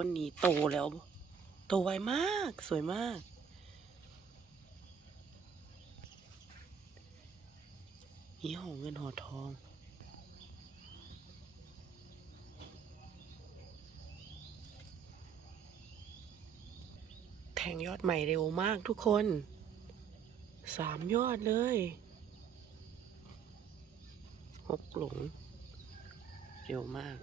ต้นนี้โตแล้ว โตไวมาก สวยมาก นี่หอเงินหอทอง แทงยอดใหม่เร็วมากทุกคน สามยอดเลยหกหลง เร็วมาก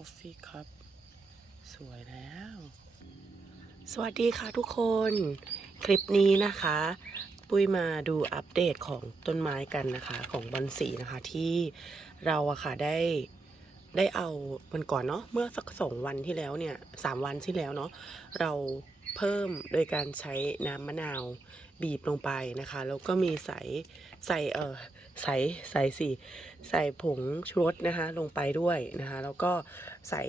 อฟฟี่ครับสวยแล้ว สวัสดีค่ะทุกคน คลิปนี้นะคะ ปุ้ยมาดูอัปเดตของต้นไม้กันนะคะ ของบอนสีนะคะที่เราอะค่ะได้ได้เอามันก่อนเนาะเมื่อสักสองวันที่แล้วเนี่ยสามวันที่แล้วเนาะเรา เพิ่มโดยการใช้น้ำมะนาวบีบลงไปนะคะ แล้วก็มีใส่ใส่เออใส่ใส่สิใส่ผงชูรสนะคะลงไปด้วยนะคะ แล้วก็ใส่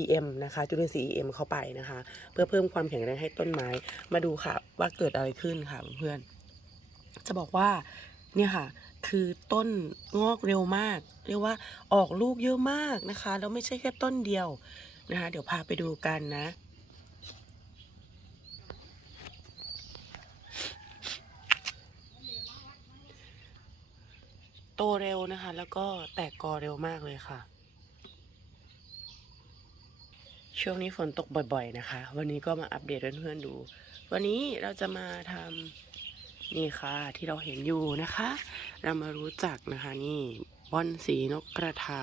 EM นะคะ จุลินทรีย์ EM เข้าไปนะคะ เพื่อเพิ่มความแข็งแรงให้ต้นไม้ มาดูค่ะว่าเกิดอะไรขึ้นค่ะเพื่อนจะบอกว่าเนี่ยค่ะคือต้นงอกเร็วมาก เรียกว่าออกลูกเยอะมากนะคะ แล้วไม่ใช่แค่ต้นเดียวนะคะ เดี๋ยวพาไปดูกันนะ โตเร็วนะคะ แล้วก็แตกกอเร็วมากเลยค่ะ ช่วงนี้ฝนตกบ่อยๆนะคะ วันนี้ก็มาอัปเดตเพื่อนๆดู วันนี้เราจะมาทำนี่ค่ะ ที่เราเห็นอยู่นะคะ เรามารู้จักนะคะนี่บอนสีนกกระทา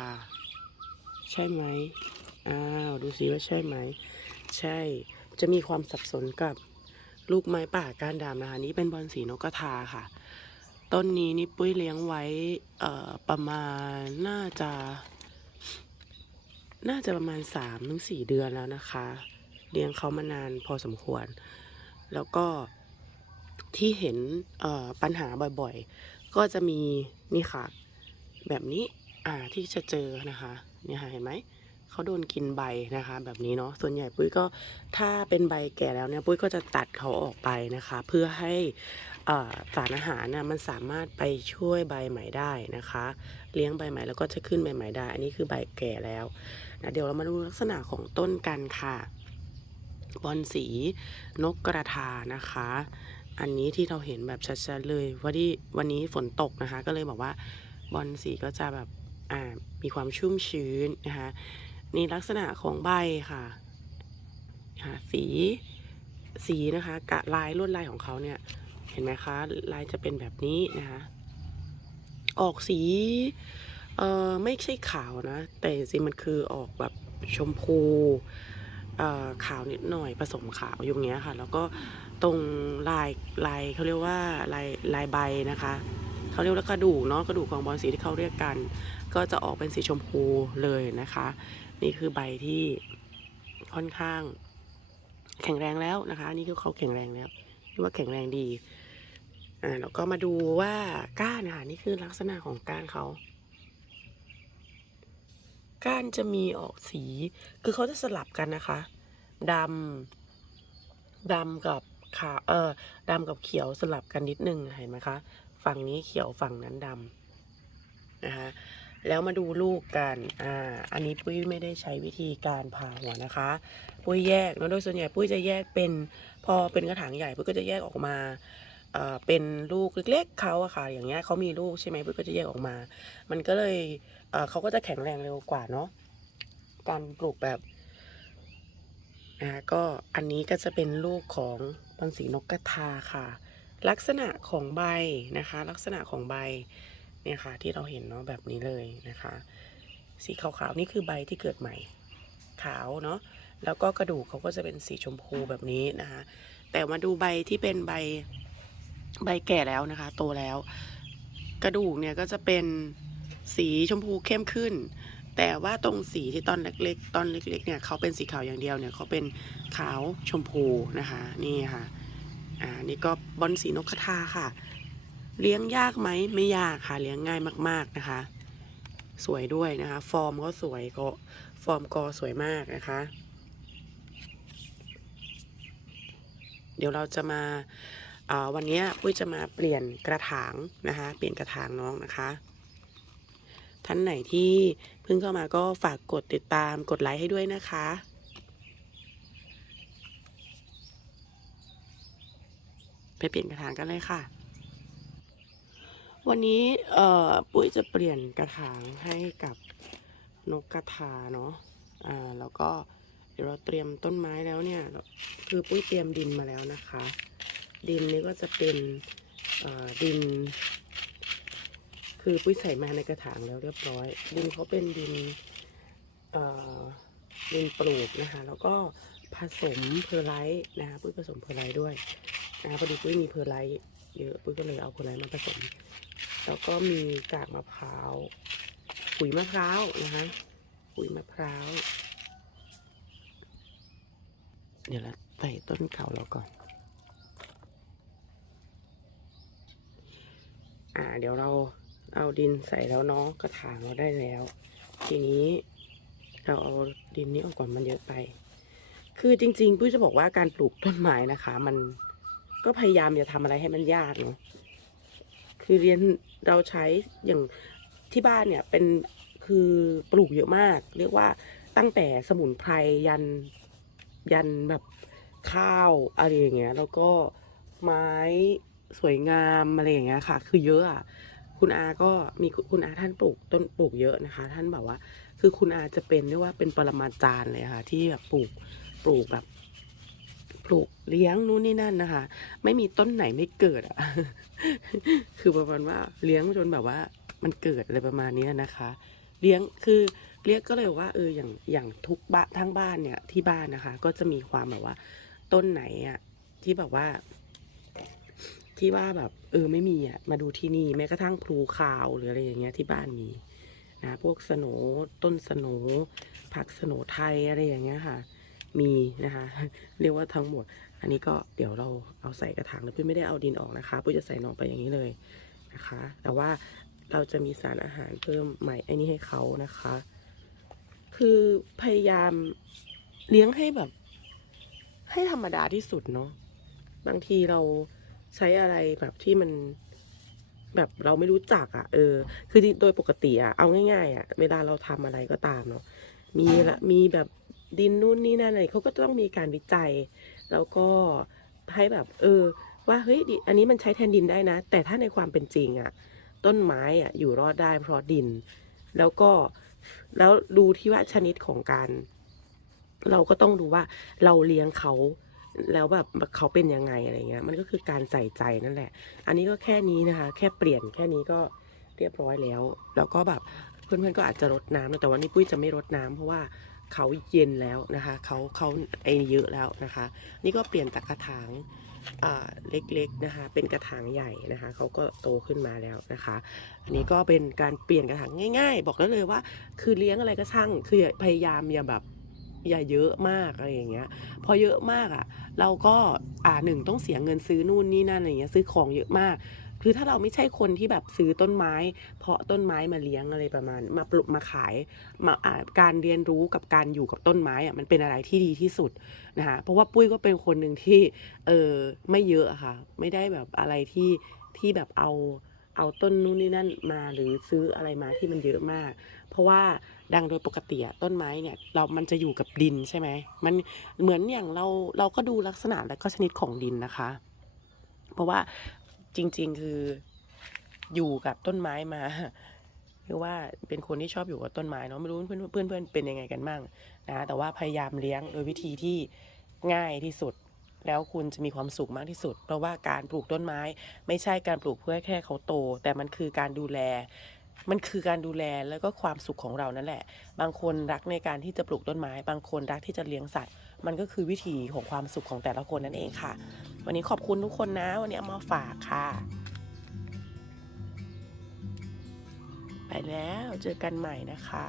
ใช่ไหมอ้าวดูสิว่าใช่ไหม ใช่จะมีความสับสนกับลูกไม้ป่าก้านดำนะคะ นี่เป็นบอนสีนกกระทาค่ะ ต้นนี้นี่ปุ้ยเลี้ยงไว้ประมาณน่าจะ น่าจะประมาณสามถึงสี่เดือนแล้วนะคะ เลี้ยงเขามานานพอสมควร แล้วก็ที่เห็นปัญหาบ่อยๆ ก็จะมีนี่ค่ะ แบบนี้อ่าที่จะเจอนะคะ เนี่ยค่ะเห็นไหม เขาโดนกินใบนะคะ แบบนี้เนาะส่วนใหญ่ปุ้ยก็ถ้าเป็นใบแก่แล้วเนี่ยปุ้ยก็จะตัดเขาออกไปนะคะ เพื่อให้อ่สารอาหารน่ะมันสามารถไปช่วยใบใหม่ได้นะคะ เลี้ยงใบใหม่แล้วก็จะขึ้นใบใหม่ได้ อันนี้คือใบแก่แล้วนะเดี๋ยวเรามาดูลักษณะของต้นกันค่ะบอลสีนกกระทานะคะ อันนี้ที่เราเห็นแบบชัดๆเลยว่าที่วันนี้ฝนตกนะคะ ก็เลยบอกว่าบอลสีก็จะแบบอ่ามีความชุ่มชื้นนะคะ นี่ลักษณะของใบค่ะค่ะสีสีนะคะ กะลายลวดลายของเขาเนี่ย เห็นไหมคะ ลายจะเป็นแบบนี้นะคะ ออกสีเอ่อไม่ใช่ขาวนะ แต่จริงมันคือออกแบบชมพูเอ่อขาวนิดหน่อยผสมขาวอยู่อย่างเงี้ยค่ะ แล้วก็ตรงลายลายเขาเรียกว่าลายลายใบนะคะเขาเรียกว่ากระดูกเนาะกระดูกของบอลสีที่เขาเรียกกัน ก็จะออกเป็นสีชมพูเลยนะคะ นี่คือใบที่ค่อนข้าง แข็งแรงแล้วนะคะนี่คือเขาแข็งแรงแล้วเรียกว่าแข็งแรงดีอ่าแล้วก็มาดูว่าก้านนะคะนี่คือลักษณะของก้านเขาก้านจะมีออกสี คือเขาจะสลับกันนะคะดำดำกับขาวเออดำกับเขียวสลับกันนิดนึงเห็นไหมคะ ฝั่งนี้เขียวฝั่งนั้นดำนะคะ แล้วมาดูลูกกัน อ่า อันนี้ปุ้ยไม่ได้ใช้วิธีการผ่าหัวนะคะ ปุ้ยแยกเนอะโดยส่วนใหญ่ปุ้ยจะแยกเป็น พอเป็นกระถางใหญ่ปุ้ยก็จะแยกออกมาอ่อเป็นลูกเล็กๆเขาอะค่ะ อย่างเงี้ยเขามีลูกใช่ไหมปุ้ยก็จะแยกออกมา มันก็เลยเอ่อเขาก็จะแข็งแรงเร็วกว่าเนาะ การปลูกแบบอ่าก็อันนี้ก็จะเป็นลูกของบอนสีนกกระทาค่ะ ลักษณะของใบนะคะ ลักษณะของใบ เนี่ยค่ะที่เราเห็นเนาะแบบนี้เลยนะคะ สีขาวๆนี่คือใบที่เกิดใหม่ขาวเนาะแล้วก็กระดูกเขาก็จะเป็นสีชมพูแบบนี้นะคะ แต่มาดูใบที่เป็นใบใบแก่แล้วนะคะ โตแล้ว กระดูกเนี่ยก็จะเป็นสีชมพูเข้มขึ้น แต่ว่าตรงสีที่ตอนเล็กๆ ตอนเล็ก ๆ เนี่ยเขาเป็นสีขาวอย่างเดียวเนี่ยเขาเป็นขาวชมพูนะคะ นี่ค่ะอ่านี่ก็บอลสีนกกระทาค่ะ เลี้ยงยากไหมไม่ยากค่ะ เลี้ยงง่ายมาก ๆนะคะ สวยด้วยนะคะ ฟอร์มก็สวยก็ฟอร์มกอสวยมากนะคะ เดี๋ยวเราจะมาาวันนี้ปุ้ยจะมาเปลี่ยนกระถางนะคะ เปลี่ยนกระถางน้องนะคะ ท่านไหนที่เพิ่งเข้ามาก็ฝากกดติดตามกดไลค์ให้ด้วยนะคะไปเปลี่ยนกระถางกันเลยค่ะ วันนี้เอ่อปุ้ยจะเปลี่ยนกระถางให้กับนกกระทาเนาะอ่าแล้วก็เดี๋ยวเราเตรียมต้นไม้แล้วเนี่ย คือปุ้ยเตรียมดินมาแล้วนะคะ ดินนี้ก็จะเป็นเอ่อดิน คือปุ้ยใส่มาในกระถางแล้วเรียบร้อย ดินเขาเป็นดินเอ่อดินปลูกนะคะ แล้วก็ผสมเพอร์ไลท์นะคะปุ้ยผสมเพอร์ไลท์ด้วยนะคะพอดีปุ้ยมีเพอร์ไลท์เยอะปุ้ยก็เลยเอาเพอร์ไลท์มาผสม แล้วก็มีกากมะพร้าวปุ๋ยมะพร้าวนะคะปุ๋ยมะพร้าว เดี๋ยวเราใส่ต้นเก่าเราก่อน อ่า เดี๋ยวเราเอาดินใส่แล้วเนาะกระถางเราได้แล้ว ทีนี้เราเอาดินนี้ออกก่อนมันเยอะไป คือจริงๆปุ้ยจะบอกว่าการปลูกต้นไม้นะคะ มันก็พยายามอย่าทำอะไรให้มันยากเนาะ คือเรียนเราใช้อย่างที่บ้านเนี่ยเป็นคือปลูกเยอะมาก เรียกว่าตั้งแต่สมุนไพรยันยันแบบข้าวอะไรอย่างเงี้ยแล้วก็ไม้สวยงามอะไรอย่างเงี้ยค่ะ คือเยอะอะคุณอาก็มีคุณอาท่านปลูกต้นปลูกเยอะนะคะ ท่านแบบว่า คือคุณอาจะเป็นเรียกว่าเป็นปรมาจารย์เลยค่ะ ที่แบบปลูกปลูกแบบ ลูกเลี้ยงนู่นนี่นั่นนะคะ ไม่มีต้นไหนไม่เกิดอะ คือประมาณว่าเลี้ยงจนแบบว่า มันเกิดอะไรประมาณนี้นะคะ เลี้ยงคือเรียกก็เลยว่าเอออย่างอย่างทุกบ้านทั้งบ้านเนี่ยที่บ้านนะคะ ก็จะมีความแบบว่า ต้นไหนอะที่แบบว่า ที่ว่าแบบ เออไม่มีอะมาดูที่นี่แม้กระทั่งพลูคาวหรืออะไรอย่างเงี้ยที่บ้านมีนะพวกสโหนต้นสโหนผักสโหนไทยอะไรอย่างเงี้ยค่ะ มีนะคะ เรียกว่าทั้งหมด อันนี้ก็เดี๋ยวเราเอาใส่กระถางแล้วพี่ไม่ได้เอาดินออกนะคะพี่จะใส่นองไปอย่างนี้เลยนะคะ แต่ว่าเราจะมีสารอาหารเพิ่มใหม่ไอ้นี่ให้เขานะคะ คือพยายามเลี้ยงให้แบบ ให้ธรรมดาที่สุดเนาะบางทีเราใช้อะไรแบบที่มันแบบเราไม่รู้จักอะ่ะ เออ คือโดยปกติอะ่ะเอาง่ายๆอะ่ะ เวลาเราทำอะไรก็ตามเนาะมีละมีแบบ ดินนู่นนี่นั่นอะไรเขาก็ต้องมีการวิจัย แล้วก็ให้แบบ เออ ว่าเฮ้ยอันนี้มันใช้แทนดินได้นะ แต่ถ้าในความเป็นจริงอะ่ะ ต้นไม้อะอยู่รอดได้เพราะดิน แล้วก็แล้วดูที่ว่าชนิดของการ เราก็ต้องดูว่าเราเลี้ยงเขาแล้วแบบเขาเป็นยังไงอะไรเงี้ย มันก็คือการใส่ใจนั่นแหละ อันนี้ก็แค่นี้นะคะ แค่เปลี่ยนแค่นี้ก็เรียบร้อยแล้ว แล้วก็แบบเพื่อนๆก็อาจจะรดน้ำแต่วันนี้ปุ้ยจะไม่รดน้ำเพราะว่า เขาเย็นแล้วนะคะเขาเขาไอเยอะแล้วนะคะ นี่ก็เปลี่ยนจากกระถางอ่าเล็กๆนะคะ เป็นกระถางใหญ่นะคะเขาก็โตขึ้นมาแล้วนะคะ อันนี้ก็เป็นการเปลี่ยนกระถางง่าย ๆ บอกได้เลยว่า คือเลี้ยงอะไรก็ช่างคือพยายามอย่าแบบอย่าเยอะมากอะไรอย่างเงี้ย พอเยอะมากอะ เราก็อ่าหนึ่งต้องเสียเงินซื้อนู่นนี่นั่นอะไรเงี้ยซื้อของเยอะมาก คือถ้าเราไม่ใช่คนที่แบบซื้อต้นไม้ เพาะต้นไม้มาเลี้ยงอะไรประมาณ มาปลูกมาขายมาการเรียนรู้กับการอยู่กับต้นไม้อะมันเป็นอะไรที่ดีที่สุดนะคะเพราะว่าปุ้ยก็เป็นคนหนึ่งที่เออไม่เยอะค่ะ ไม่ได้แบบอะไรที่ที่แบบเอาเอาต้นนู่นนี่นั่นมาหรือซื้ออะไรมาที่มันเยอะมาก เพราะว่าดังโดยปกติต้นไม้เนี่ยเรามันจะอยู่กับดินใช่ไหมมันเหมือนอย่างเราเราก็ดูลักษณะและก็ชนิดของดินนะคะ เพราะว่า จริง ๆ คืออยู่กับต้นไม้มาเรียกว่าเป็นคนที่ชอบอยู่กับต้นไม้เนาะไม่รู้เพื่อนเพื่อนเพื่อนเป็นยังไงกันบ้างนะแต่ว่าพยายามเลี้ยงโดยวิธีที่ง่ายที่สุด แล้วคุณจะมีความสุขมากที่สุด เพราะว่าการปลูกต้นไม้ ไม่ใช่การปลูกเพื่อแค่เขาโต แต่มันคือการดูแล มันคือการดูแลแล้วก็ความสุขของเรานั่นแหละ บางคนรักในการที่จะปลูกต้นไม้ บางคนรักที่จะเลี้ยงสัตว์ มันก็คือวิธีของความสุขของแต่ละคนนั่นเองค่ะ วันนี้ขอบคุณทุกคนนะ วันนี้เอามาฝากค่ะ ไปแล้วเจอกันใหม่นะคะ